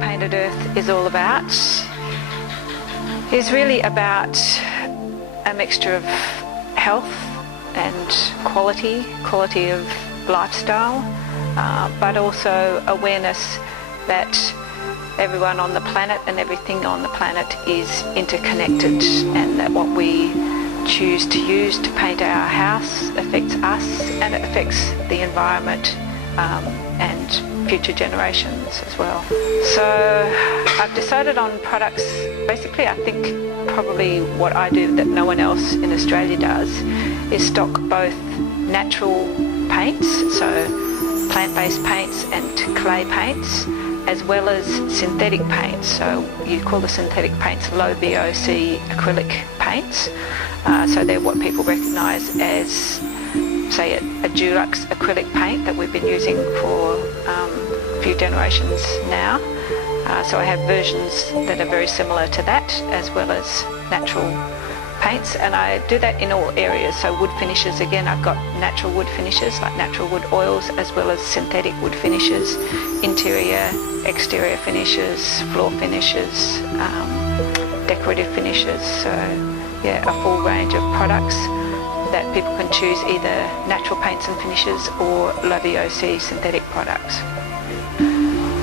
Painted Earth is all about is really about a mixture of health and quality of lifestyle, but also awareness that everyone on the planet and everything on the planet is interconnected, and that what we choose to use to paint our house affects us and it affects the environment and future generations as well. So I've decided on products. Basically, I think probably what I do that no one else in Australia does is stock both natural paints, so plant-based paints and clay paints, as well as synthetic paints. So you call the synthetic paints low VOC acrylic paints. So they're what people recognise as, say, a Dulux acrylic paint that we've been using for a few generations now. So I have versions that are very similar to that, as well as natural paints, and I do that in all areas. So wood finishes, again, I've got natural wood finishes like natural wood oils, as well as synthetic wood finishes, interior, exterior finishes, floor finishes, decorative finishes. So yeah, a full range of products that people can choose, either natural paints and finishes or low VOC synthetic products.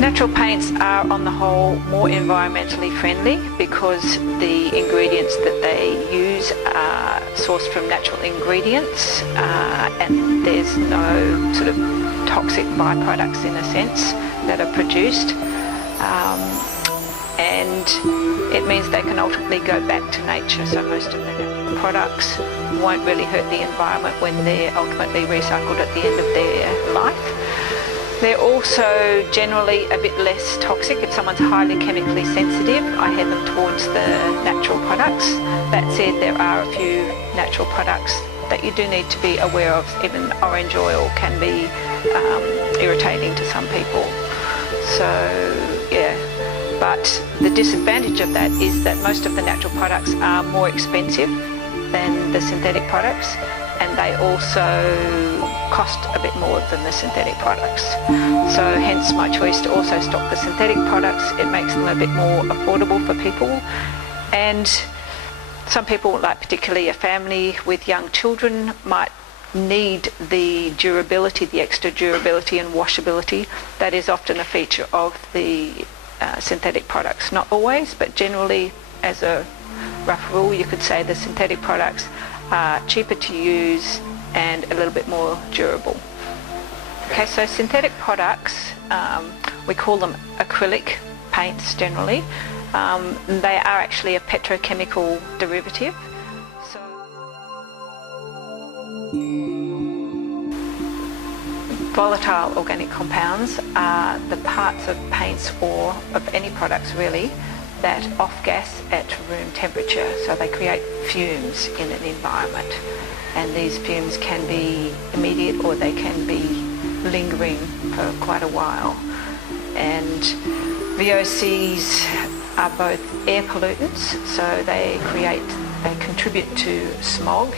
Natural paints are on the whole more environmentally friendly because the ingredients that they use are sourced from natural ingredients, and there's no sort of toxic byproducts in a sense that are produced, and it means they can ultimately go back to nature. So most of the products won't really hurt the environment when they're ultimately recycled at the end of their life. They're also generally a bit less toxic. If someone's highly chemically sensitive, I head them towards the natural products. That said, there are a few natural products that you do need to be aware of. Even orange oil can be irritating to some people. So yeah, but the disadvantage of that is that most of the natural products are more expensive than the synthetic products, and they also cost a bit more than the synthetic products. So hence my choice to also stock the synthetic products. It makes them a bit more affordable for people, and some people, like particularly a family with young children, might need the durability, the extra durability and washability that is often a feature of the synthetic products. Not always, but generally, as a rough rule, you could say the synthetic products are cheaper to use and a little bit more durable. Okay, so synthetic products, we call them acrylic paints generally. They are actually a petrochemical derivative. So volatile organic compounds are the parts of paints or of any products really that off-gas at room temperature. So they create fumes in an environment, and these fumes can be immediate or they can be lingering for quite a while. And VOCs are both air pollutants, so they contribute to smog,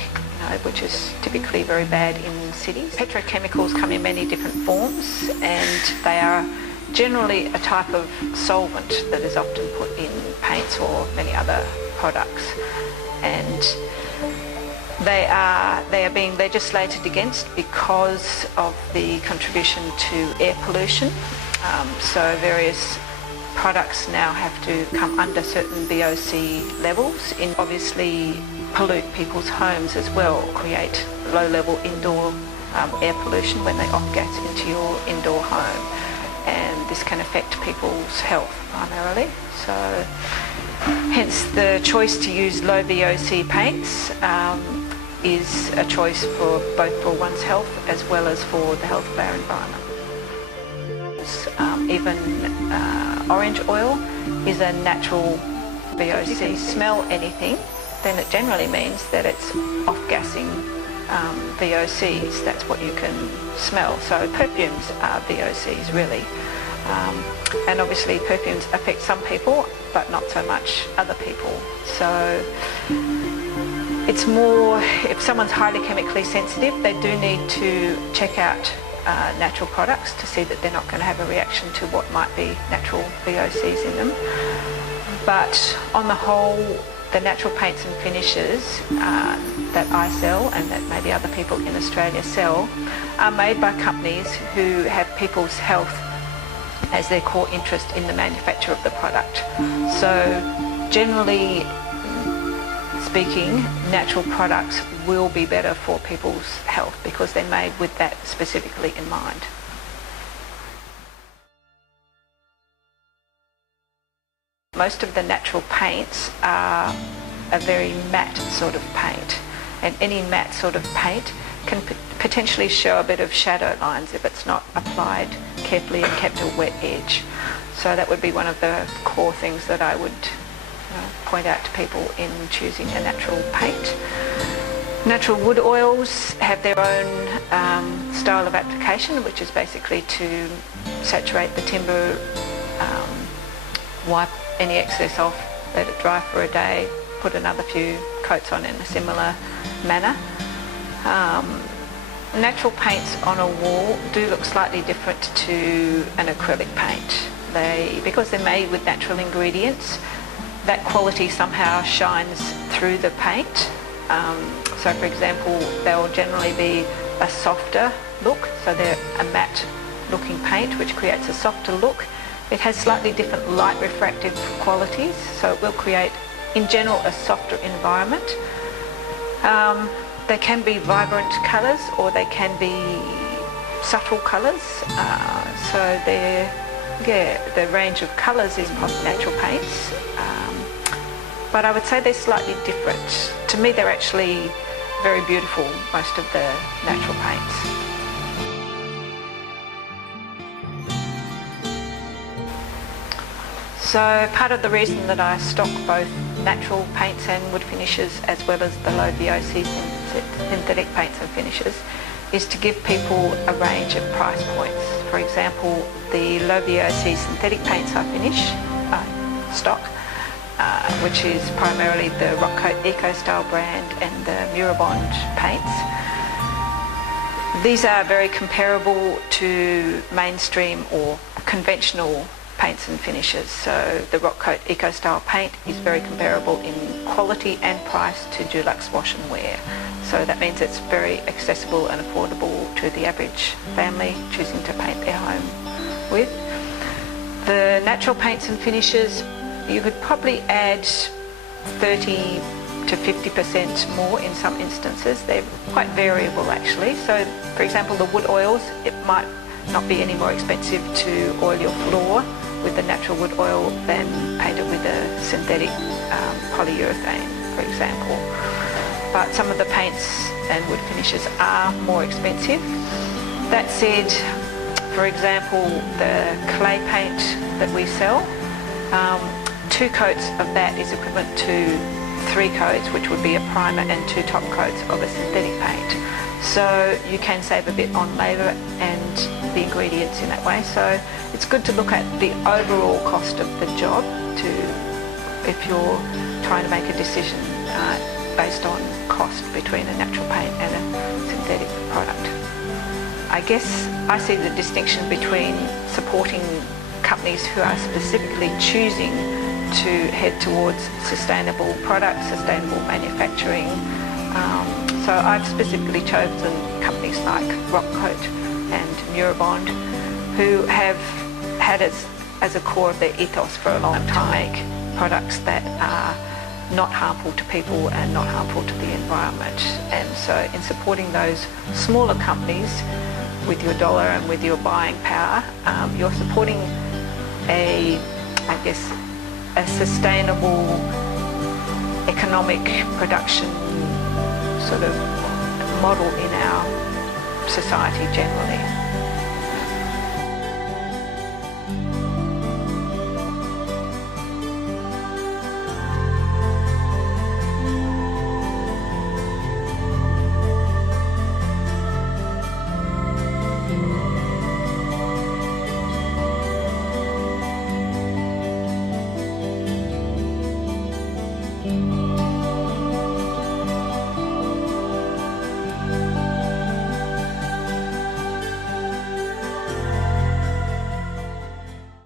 which is typically very bad in cities. Petrochemicals come in many different forms, and they are generally a type of solvent that is often put in paints or many other products, and they are being legislated against because of the contribution to air pollution. So various products now have to come under certain VOC levels, and obviously pollute people's homes as well, create low-level indoor air pollution when they off-gas into your indoor home. And this can affect people's health primarily. So hence the choice to use low VOC paints is a choice for both for one's health as well as for the health of our environment. Even orange oil is a natural VOC. If you smell anything, then it generally means that it's off-gassing VOCs. That's what you can smell. So perfumes are VOCs really. And obviously perfumes affect some people, but not so much other people. So it's more, if someone's highly chemically sensitive, they do need to check out natural products to see that they're not going to have a reaction to what might be natural VOCs in them. But on the whole, the natural paints and finishes that I sell and that maybe other people in Australia sell are made by companies who have people's health as their core interest in the manufacture of the product. So generally speaking, natural products will be better for people's health because they're made with that specifically in mind. Most of the natural paints are a very matte sort of paint, and any matte sort of paint can potentially show a bit of shadow lines if it's not applied carefully and kept a wet edge. So that would be one of the core things that I would point out to people in choosing a natural paint. Natural wood oils have their own style of application, which is basically to saturate the timber, wipe any excess off, let it dry for a day, put another few coats on in a similar manner. Natural paints on a wall do look slightly different to an acrylic paint. Because they're made with natural ingredients, that quality somehow shines through the paint. So for example, they'll generally be a softer look, so they're a matte looking paint which creates a softer look. It has slightly different light refractive qualities, so it will create in general a softer environment. They can be vibrant colours or they can be subtle colours, so the range of colours is of natural paints, but I would say they're slightly different. To me they're actually very beautiful, most of the natural paints. So part of the reason that I stock both natural paints and wood finishes as well as the low VOC synthetic paints and finishes is to give people a range of price points. For example, the low VOC synthetic paints I stock, which is primarily the Rockcoat Eco-Style brand and the Murabond paints. These are very comparable to mainstream or conventional paints and finishes. So the Rockcoat Eco-Style paint is very comparable in quality and price to Dulux Wash and Wear. So that means it's very accessible and affordable to the average family choosing to paint their home with. The natural paints and finishes, you could probably add 30 to 50% more in some instances. They're quite variable actually. So for example, the wood oils, it might not be any more expensive to oil your floor with the natural wood oil than paint it with a synthetic polyurethane, for example. But some of the paints and wood finishes are more expensive. That said, for example, the clay paint that we sell, 2 coats of that is equivalent to 3 coats, which would be a primer and 2 top coats of a synthetic paint. So you can save a bit on labour and the ingredients in that way. So it's good to look at the overall cost of the job if you're trying to make a decision based on cost between a natural paint and a synthetic product. I guess I see the distinction between supporting companies who are specifically choosing to head towards sustainable products, sustainable manufacturing. So I've specifically chosen companies like Rockcoat and Murabond, who have had as a core of their ethos for a long time to make products that are not harmful to people and not harmful to the environment. And so in supporting those smaller companies with your dollar and with your buying power, you're supporting a sustainable economic production sort of model in our society generally.